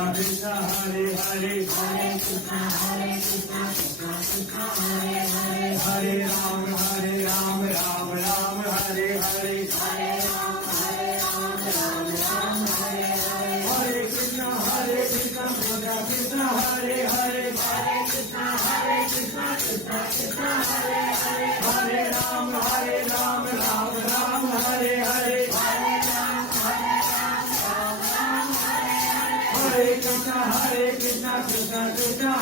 Krishna Hare Hare Hare Krishna Krishna Krishna Hare Hare Hare Ram Hare Ram Ram Ram Hare Hare Hare Ram Ram Ram Hare Hare Hare Krishna Krishna Krishna Hare Hare Hare Krishna Krishna Krishna Hare Hare Hare Ram Ram Ram Hare Hare Hare Ram Ram Ram Hare Hare Hare Krishna Krishna Krishna